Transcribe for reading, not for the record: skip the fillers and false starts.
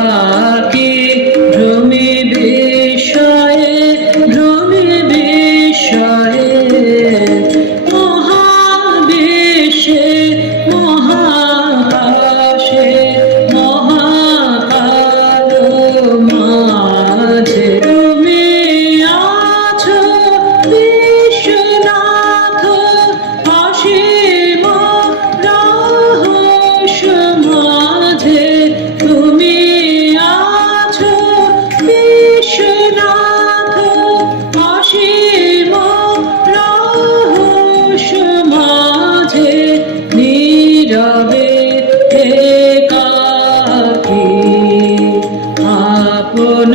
একাকী ভ্রমি বিষয়ে মহাবিশ্বে মহাকাশে মহাকালো মাঝে তুমি আছো বিশ্বনাথ অসীম রহস্য মাঝে তুমি আছো বিশ্বনাথ অসীম রহস্য মাঝে নীরবে একাকী আপন